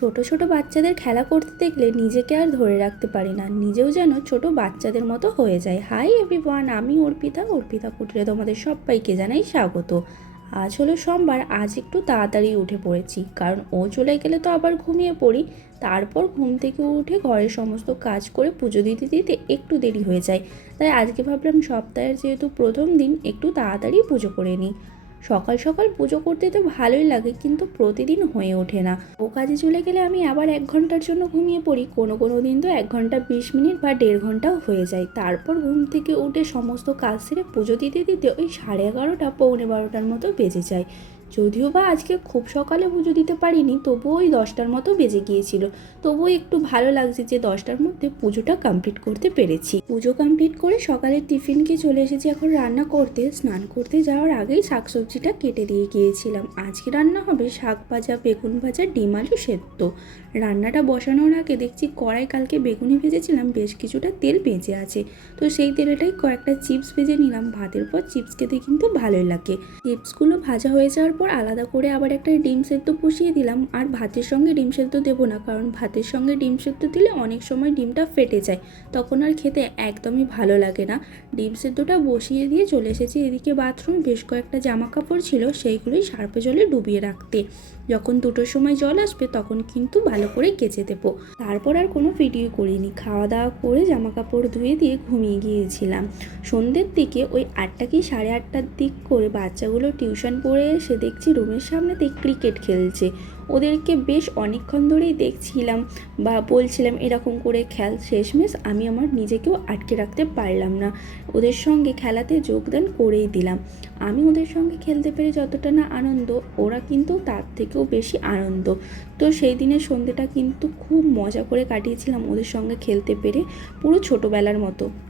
ছোট ছোট বাচ্চাদের খেলা করতে দেখলে নিজেকে আর ধরে রাখতে পারি না, নিজেও যেন ছোট বাচ্চাদের মতো হয়ে যায়। হাই এভরিওয়ান, আমি অর্পিতা কুটিরে তোমাদের সবাইকে জানাই স্বাগত। আজ হলো সোমবার, আজ একটু তাড়াতাড়ি উঠে পড়েছি, কারণ ও চলে গেলে তো আবার ঘুমিয়ে পড়ি। তারপর ঘুম থেকে উঠে ঘরের সমস্ত কাজ করে পুজো দিতে দিতে একটু দেরি হয়ে যায়। তাই আজকে ভাবলাম সপ্তাহের যেহেতু প্রথম দিন, একটু তাড়াতাড়ি পুজো করে নিই। সকাল সকাল পুজো করতে তো ভালোই লাগে, কিন্তু প্রতিদিন হয়ে ওঠে না। ও কাজে চলে গেলে আমি আবার 1 ঘন্টার জন্য ঘুমিয়ে পড়ি, কোনো কোনো দিন তো 1 ঘন্টা 20 মিনিট বা 1.5 ঘন্টাও হয়ে যায়। তারপর ঘুম থেকে উঠে সমস্ত কাজ সেরে পুজো দিতে দিতে ওই 11:30 পৌনে 12টার মতো বেজে যায়। যদিও বা আজকে খুব সকালে পুজো দিতে পারিনি, তবুও ওই 10টার মতো বেজে গিয়েছিল। তবুও একটু ভালো লাগছে যে 10টার মধ্যে পুজোটা কমপ্লিট করতে পেরেছি। পুজো কমপ্লিট করে সকালের টিফিনকে চলে এসেছি এখন রান্না করতে। স্নান করতে যাওয়ার আগেই শাকসবজিটা কেটে দিয়ে গিয়েছিলাম। আজকে রান্না হবে শাক ভাজা, বেগুন ভাজা, ডিম আলু সেদ্ধ। রান্নাটা বসানোর আগে দেখছি কড়াই কালকে বেগুনি ভেজেছিলাম, বেশ কিছুটা তেল বেঁচে আছে, তো সেই তেলেটাই কয়েকটা চিপস ভেজে নিলাম। ভাতের পর চিপস খেতে কিন্তু ভালোই লাগে। চিপসগুলো ভাজা হয়ে যাওয়ার পর আলাদা করে আবার একটা ডিম সেদ্ধ বসিয়ে দিলাম। আর ভাতের সঙ্গে ডিম সেদ্ধ দেবো না, কারণ ভাতের সঙ্গে ডিম সেদ্ধ দিলে অনেক সময় ডিমটা ফেটে যায়, তখন আর খেতে একদমই ভালো লাগে না। ডিম সেদ্ধটা বসিয়ে দিয়ে চলে এসেছি এদিকে বাথরুমে। বেশ কয়েকটা জামা কাপড় ছিল, সেইগুলোই সার্ফে জলে ডুবিয়ে রাখতে। যখন 2টোর সময় জল আসবে তখন কিন্তু ভালো করে কেচে দেবো। তারপর আর কোনো ভিডিও করিনি, খাওয়া দাওয়া করে জামা কাপড় ধুয়ে দিয়ে ঘুমিয়ে গিয়েছিলাম। সন্ধ্যের দিকে ওই 8টা কি 8:30টার দিক করে বাচ্চাগুলো টিউশন পড়ে এসে দেখছি রুমের সামনেতে ক্রিকেট খেলছে। ওদেরকে বেশ অনেকক্ষণ ধরেই দেখছিলাম বা বলছিলাম এরকম করে খেল। শেষমেশ আমি আমার নিজেকেও আটকে রাখতে পারলাম না, ওদের সঙ্গে খেলাতে যোগদান করেই দিলাম। আমি ওদের সঙ্গে খেলতে পেরে যতটা না আনন্দ, ওরা কিন্তু তার থেকেও বেশি আনন্দ। তো সেই দিনের সন্ধ্যেটা কিন্তু খুব মজা করে কাটিয়েছিলাম ওদের সঙ্গে খেলতে পেরে, পুরো ছোটোবেলার মতো।